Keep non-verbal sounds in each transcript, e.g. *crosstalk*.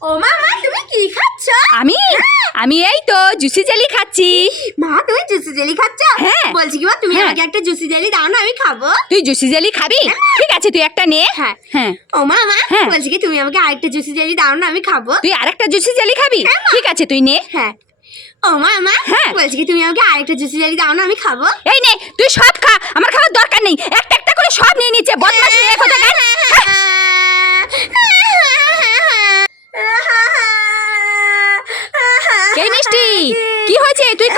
ও মা মা তুমি কি খাচ্ছ? আমি? আমি এই তো জুসি জেলি খাচ্ছি। মা তুমি জুসি জেলি খাচ্ছ? হ্যাঁ। বলছি কি মা তুমি হ্যাঁ। আমাকে একটা জুসি জেলি দাও না আমি খাব। তুই জুসি জেলি খাবি? ঠিক আছে তুই একটা নে। হ্যাঁ। হ্যাঁ। ও মা মা হ্যাঁ। বলছি কি তুমি আমাকে আরেকটা জুসি জেলি দাও না আমি খাব। তুই আরেকটা জুসি জেলি খাবি? ঠিক আছে তুই নে। হ্যাঁ। ও মা মা হ্যাঁ। বলছি কি তুমি আমাকে আরেকটা জুসি জেলি দাও না আমি খাব। এই নে তুই সব খা আমার খাওয়ার দরকার নেই। একটা একটা করে সব নিয়ে নিচ্ছে বদমাশ মেয়ে কোথাকার এই মিষ্টি কি হয়েছে তুই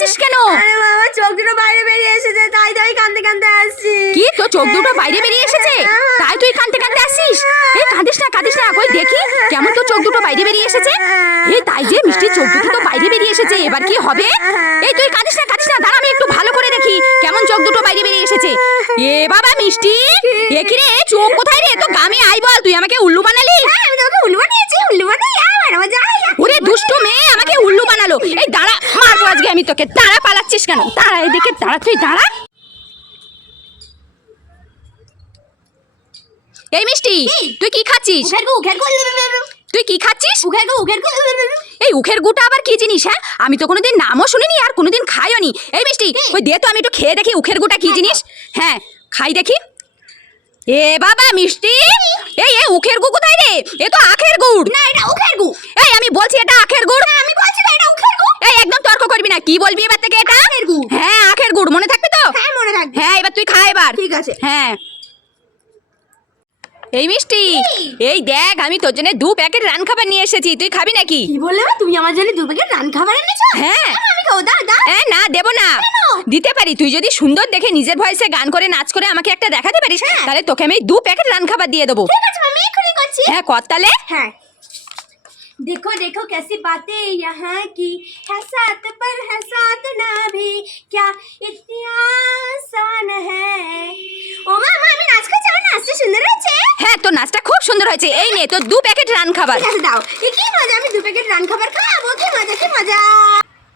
কাঁদতে কেন? আরে বাবা চোখ দুটো বাইরে বেরিয়ে এসেছে তাই তাই কাঁদতে কাঁদতে আসছি। কি? তোর চোখ দুটো বাইরে বেরিয়ে এসেছে? তাই তুই কাঁদতে কাঁদতে আসিস? এই কাঁদিস না কাঁদিস না কই দেখি কেমন তোর চোখ দুটো বাইরে বেরিয়ে এসেছে? এই তাই যে মিষ্টি চোখ দুটো তো বাইরে বেরিয়ে এসেছে এবার কি হবে? এই তুই কাঁদিস না কাঁদিস না দাঁড়া আমি একটু ভালো করে দেখি কেমন চোখ দুটো বাইরে বেরিয়ে এসেছে। এ বাবা মিষ্টি এ কি রে চোখ কোথায় রে? তো গামে আই বল তুই আমাকে উল্লু বানালি? হ্যাঁ, আমি তোমাকে উল্লু বানিয়েছি উল্লু বানাই আমার মজা ওরে দুষ্টু মেয়ে আমাকে উল্লু বানালো। এই দাঁড়া মারবো আজকে আমি তোকে দাঁড়া পালাচ্ছিস কেন দাঁড়া এদিকে দাঁড়া তুই দাঁড়া। এই মিষ্টি তুই কি খাচ্ছিস? তুই কি খাচ্ছিস? এই উখের গুটা আবার কি জিনিস হ্যাঁ? আমি তো কোনোদিন নামও শুনিনি আর কোনোদিন খাইও নি। এই মিষ্টি ওই দে তো আমি একটু খেয়ে দেখি উখের গুটা কি জিনিস। হ্যাঁ খাই দেখি। এ বাবা মিষ্টি এই এ উখের গু কোথায় রে? এ তো আখের গুড়। না এটা উখের গু এই আমি বলছি এটা আখের গুড় আমি বলছি না এটা উখের গু এই একদম তর্ক করবি না কি বলবি এবার থেকে এটা আখের গুড়। হ্যাঁ আখের গুড় মনে থাকবে তো হ্যাঁ মনে থাকবে হ্যাঁ এবার তুই খা এবার ঠিক আছে হ্যাঁ এই মিষ্টি এই দেখ আমি তোর জন্য দু প্যাকেট রান খাবার নিয়ে এসেছি তুই খাবি নাকি কি বললে মা? তুমি আমার জন্য দু প্যাকেট রান খাবার এনেছো হ্যাঁ আমি খাবো দাও দাও হ্যাঁ না দেব না দিতে পারি তুই যদি সুন্দর দেখে নিজের ভয়েসে গান করে নাচ করে আমাকে একটা দেখাতে পারিস তাহলে তোকে আমি দু প্যাকেট রান খাবার দিয়ে দেবো ঠিক আছে আমি এখনই করছি হ্যাঁ কর তাহলে হ্যাঁ देखो देखो कैसी बातें यहाँ की है साथ पर है साथ ना भी क्या इतनी হ্যাঁ তোর নাচটা খুব সুন্দর হয়েছে। এই নে তোর দু প্যাকেট রান খাবার। দাও। কি মজা আমি দু প্যাকেট রান খাবার খাব? কি মজা কি মজা?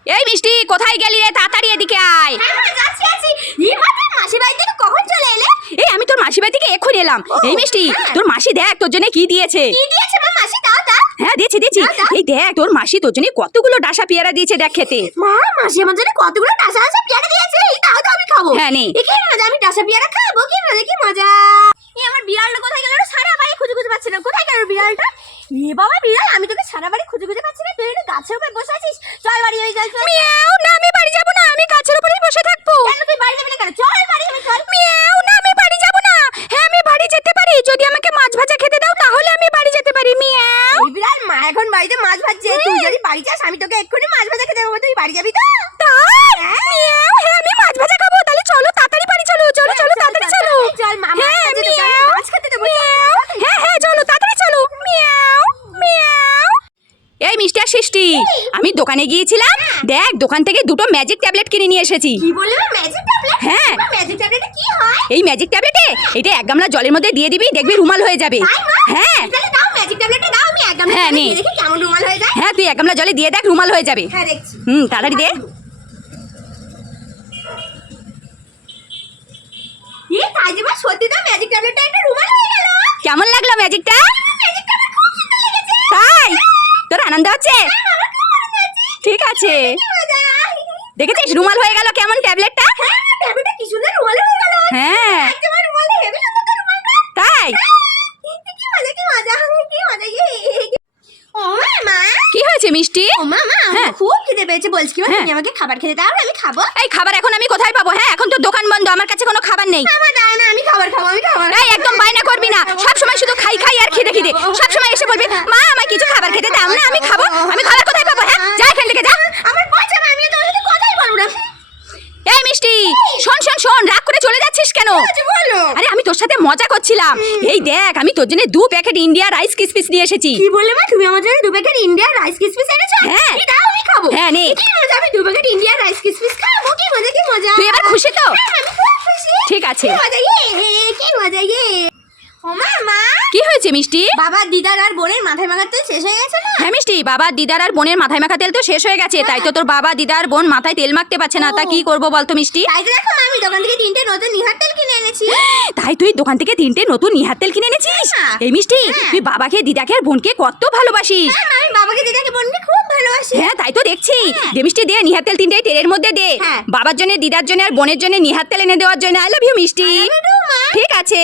এই মিষ্টি কোথায় গেলি রে? তাড়াতাড়ি এদিকে আয়। হ্যাঁ যাচ্ছি আছি এই মা তুমি মাসির বাড়ি থেকে কখন চলে এলে? এই আমি তোর মাসি বাড়ি থেকে এক্ষুনি এলাম। এই মিষ্টি হ্যাঁ। তোর মাসি দেখ তোর জন্য কি দিয়েছে। কি দিয়েছে মা? মাসি দাও দাও। হ্যাঁ দিয়েছি দিয়েছি। এই দেখ তোর মাসি তোর জন্য কতগুলো ডাসা পেয়ারা দিয়েছে দেখ খেতে। মা মাসি আমার জন্য কতগুলো টাসা টাসা পেয়ারা দিয়েছে? এই দাও তো আমি খাব। হ্যাঁ, নে। এ কি মজা আমি টাসা পেয়ারা খাব কি মজা কি মজা এ আমার বিড়ালটা কোথায় গেল রে? সারা বাড়ি খুঁজে খুঁজে পাচ্ছি না কোথায় গেল বিড়ালটা এ বাবা বিড়াল আমি তোকে সারা বাড়ি খুঁজে খুঁজে পাচ্ছি না। তুই গাছের উপরে বসে আছিস? চল বাড়ি হয়ে যাই মিয়াও না আমি বাড়ি যাব না আমি গাছের উপরেই বসে থাকব কেন তুই বাড়ি যাবি না কেন চল বাড়ি আমি চল মিয়াও না আমি বাড়ি যাব না হ্যাঁ আমি বাড়ি যেতে পারি যদি আমাকে মাছ ভাজা খেতে দাও তাহলে আমি বাড়ি যেতে পারি মিয়াও এই বিড়াল মা এখন বাড়িতে মাছ ভাজছে তুই যদি বাড়ি যাস আমি তোকে এক্ষুনি মাছ ভাজা খেতে দেবো তুই বাড়ি যাবি তো তাই মিয়াও হ্যাঁ আমি মাছ ভাজা খাব তাহলে চলো তাড়াতাড়ি বাড়ি চলো চলো চলো তাড়াতাড়ি চলো চল মা হ্যাঁ মাছ ভাজছে, তোকে আমি মিয়াও মাছ খেতে দেবো মিয়াও হ্যাঁ হ্যাঁ চলো তাড়াতাড়ি চলো মিয়াও মিয়াও এই মিষ্টি আর সৃষ্টি আমি দোকানে গিয়েছিলাম দেখ দোকান থেকে দুটো ম্যাজিক ট্যাবলেট কিনে নিয়ে এসেছি। কি বললি? ম্যাজিক ট্যাবলেট হ্যাঁ। ম্যাজিক ট্যাবলেটে কি হয়? এই ম্যাজিক ট্যাবলেটে এটা এক গামলা জলের মধ্যে দিয়ে দিবি দেখবি রুমাল হয়ে যাবে। হ্যাঁ। তাহলে দাও ম্যাজিক ট্যাবলেটটা দাও আমি একদম হ্যাঁ, নে। দেখি কেমন রুমাল হয়ে যায়। হ্যাঁ তুই এক গামলা জলে দিয়ে দেখ রুমাল হয়ে যাবে। হ্যাঁ দেখছি। হুম তাড়াতাড়ি দে। এ তাই যে মা সত্যি তো ম্যাজিক ট্যাবলেটটা একটা রুমাল হয়ে গেল। কেমন লাগল ম্যাজিকটা আনন্দ হচ্ছে? ঠিক আছে। দেখেছিস রুমাল হয়ে গেল কেমন ট্যাবলেটটা? হ্যাঁ হয়ে হ্যাঁ। তাই? কি হয়েছে মিষ্টি? হ্যাঁ। খুব খিদে পেয়েছে। বলছি কি হ্যাঁ। তুমি আমাকে খাবার খেতে দাও আমি খাব। এই খাবার এখন আমি কোথায় পাবো? হ্যাঁ এখন তো দোকান বন্ধ আমার কাছে কোনো খাবার নেই। আমার দাও না আমি খাবার খাব আমি একদম বায়না করবি না। সব সময় শুধু খাই খাই আর খিদে খিদে। সব সময় এসে বলবি মা আমায় কিছু খাবার খেতে দাও না আমি খাব আমি খাবার কোথায় পাবো হ্যাঁ যা এখান থেকে যা আমার পয়সা না, আমি তোমার সাথে কথাই বলব না এই মিষ্টি শোন শোন শোন রাগ করে চলে যাচ্ছিস কেন আচ্ছা বলো। আরে আমি তোর সাথে মজা করছিলাম। এই দেখ আমি তোর জন্য দু প্যাকেট ইন্ডিয়া রাইস কিসমিস নিয়ে এসেছি। কি বললে মা? তুমি আমার জন্য দু প্যাকেট ইন্ডিয়া রাইস কিসমিস এনেছো? হ্যাঁ। দাও আমি খাব। হ্যাঁ, নে। কি মজা আমি দু প্যাকেট ইন্ডিয়া রাইস কিসমিস খাব? কি মজা কি মজা। তুই এবার খুশি তো? হ্যাঁ, আমি খুব খুশি। ঠিক আছে। মজা ইয়ে কি মজা ইয়ে। ও ওমা মা। কি হয়েছে মিষ্টি? বাবা দিদার আর বোনের মাথায় মাখাতে শেষ হয়ে গেছে না? হ্যাঁ মিষ্টি বাবা দিদার আর বোনের মাথায় মাখা তেল তো শেষ হয়ে গেছে। তাই তো তোর বাবা দিদার বোন মাথায় তেল মাখতে পারছে না। তা কি করব বলতো মিষ্টি? তাই তো দেখো আমি দোকান থেকে তিনটে নতুন নিহার তেল এনেছি *gasps* তাই তুই দোকান থেকে তিনটে নতুন নিহার তেল কিনে এনেছিস হ্যাঁ। এই মিষ্টি হ্যাঁ। তুই বাবাকে দিদাকে আর বোনকে কত ভালোবাসিস হ্যাঁ, আমি বাবাকে দিদাকে বোনকে খুব ভালোবাসি হ্যাঁ তাই তো দেখছি দে মিষ্টি দে নিহার তেল তিনটে তেলের মধ্যে দে। বাবার জন্য দিদার জন্য আর বোনের জন্য নিহার তেল এনে দেওয়ার জন্য আই লাভ ইউ মিষ্টি। ঠিক আছে।